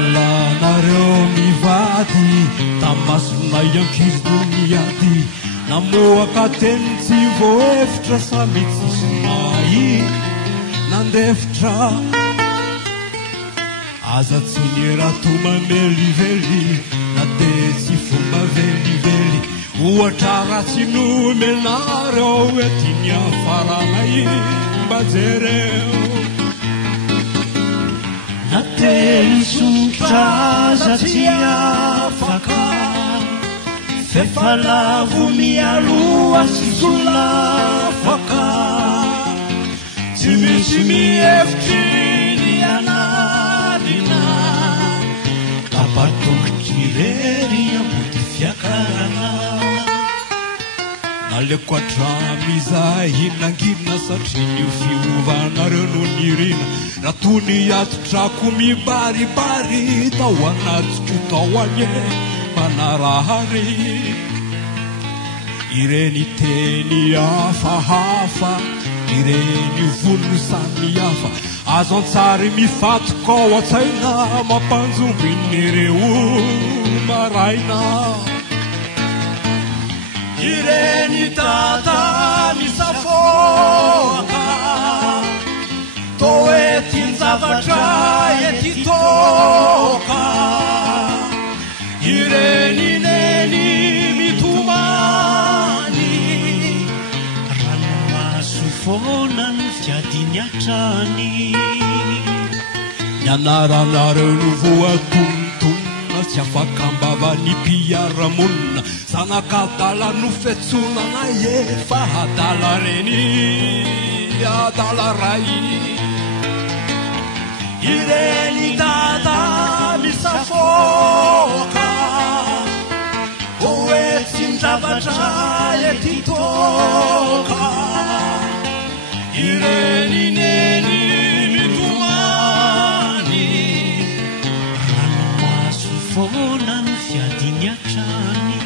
Alalanareo mivady tamasona iankizy no miady namoaka teny tsy voefitra samy tsisy mahy nandefitra aza tsy nirato mamelively na de tsy fomba velively ohatra ratsy nomenareo hoe tiany afaranay mba jereo na teny sotra aza tsy afaka fefalavo mialoha sy solafaka tsy misy mihevitry ny anarina tapatokotry rery ambody fiakarana naleko atramizay nangina satria nio fiovanareo no nirina raha tony atotrako mibaribary tao anatsiko tao anye manarahary ireny teny hafahafa ireny vono samihafa azo antsary mifatoka ao an-tsaina mampanjombin'ireo maraina ireny tata misafoaka toe tian-zavatra ety toka ireny neny mitomany ranomaso foana ny fiadiny atrany nianaranareo no voatonotona tsy afaka mbava ny mpiaramonina zanakadala no fetsonana efa adala reny adala ray ireny tata misafoka hoe tsin-javatra ety toka ireny neny mitomany ranomaso foana ny fiadiny atrany